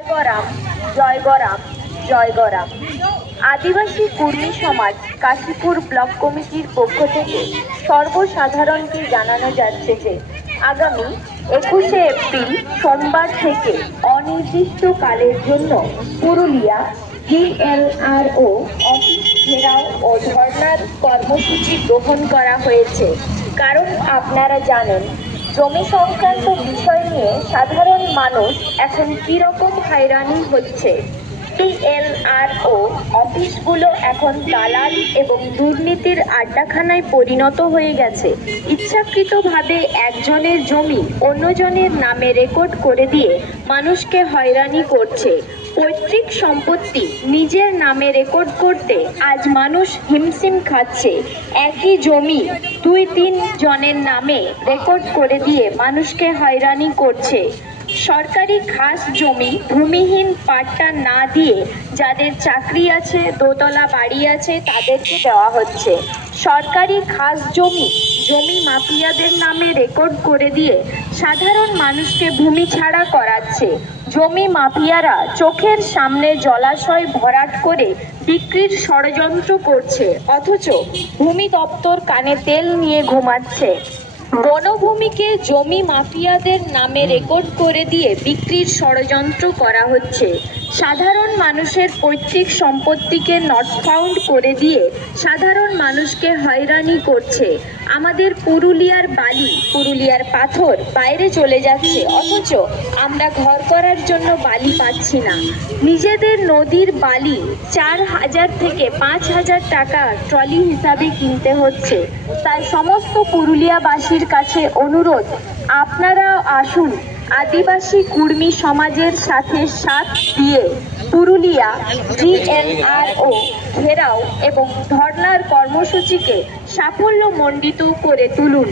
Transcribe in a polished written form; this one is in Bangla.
গরাম, জয় গরাম, জয় গরাম। আদিবাসী কুর্মী সমাজ কাশীপুর ব্লক কমিটির পক্ষ থেকে সর্বসাধারণকে জানানো যাচ্ছে যে আগামী 21শে এপ্রিল সোমবার থেকে অনির্দিষ্টকালের জন্য পুরুলিয়া GLRO অফিস ঘেরাও ও ধর্নার কর্মসূচি গ্রহণ করা হয়েছে। কারণ আপনারা জানেন, জমি সংক্রান্ত বিষয় নিয়ে সাধারণ মানুষ এখন কিরকম হয়রানি হচ্ছে। GLRO অফিসগুলো এখন দালাল এবং দুর্নীতির আড্ডাখানায় পরিণত হয়ে গেছে। ইচ্ছাকৃতভাবে একজনের জমি অন্যজনের নামে রেকর্ড করে দিয়ে মানুষকে হয়রানি করছে। পৈতৃক সম্পত্তি নিজের নামে রেকর্ড করতে আজ মানুষ হিমশিম খাচ্ছে। একই জমি 2-3 জনের নামে রেকর্ড করে দিয়ে মানুষকে হয়রানি করছে। সরকারি খাস জমি ভূমিহীন পাট্টা না দিয়ে যাদের চাকরি আছে, দোতলা বাড়ি আছে, তাদেরকে দেওয়া হচ্ছে। সরকারি খাস জমি মাফিয়াদের নামে রেকর্ড করে দিয়ে সাধারণ মানুষকে ভূমি ছাড়া করাচ্ছে। জমি মাফিয়ারা চোখের সামনে জলাশয় ভরাট করে বিক্রির ষড়যন্ত্র করছে, অথচ ভূমি দপ্তর কানে তেল নিয়ে ঘুমাচ্ছে। বনভূমিকে জমি মাফিয়াদের নামে রেকর্ড করে দিয়ে বিক্রির ষড়যন্ত্র করা হচ্ছে। সাধারণ মানুষের পৈতৃক সম্পত্তিকে নট ফাউন্ড করে দিয়ে সাধারণ মানুষকে হয়রানি করছে। আমাদের পুরুলিয়ার বালি, পুরুলিয়ার পাথর বাইরে চলে যাচ্ছে, অথচ আমরা ঘর করার জন্য বালি পাচ্ছি না। নিজেদের নদীর বালি 4,000 থেকে 5,000 টাকা ট্রলি হিসাবে কিনতে হচ্ছে। তাই সমস্ত পুরুলিয়াবাসীর কাছে অনুরোধ, আপনারা আসুন আদিবাসী কুর্মী সমাজের সাথে সাথ দিয়ে পুরুলিয়া GLRO ঘেরাও এবং ধর্নার কর্মসূচিকে সাফল্যমণ্ডিত করে তুলুন।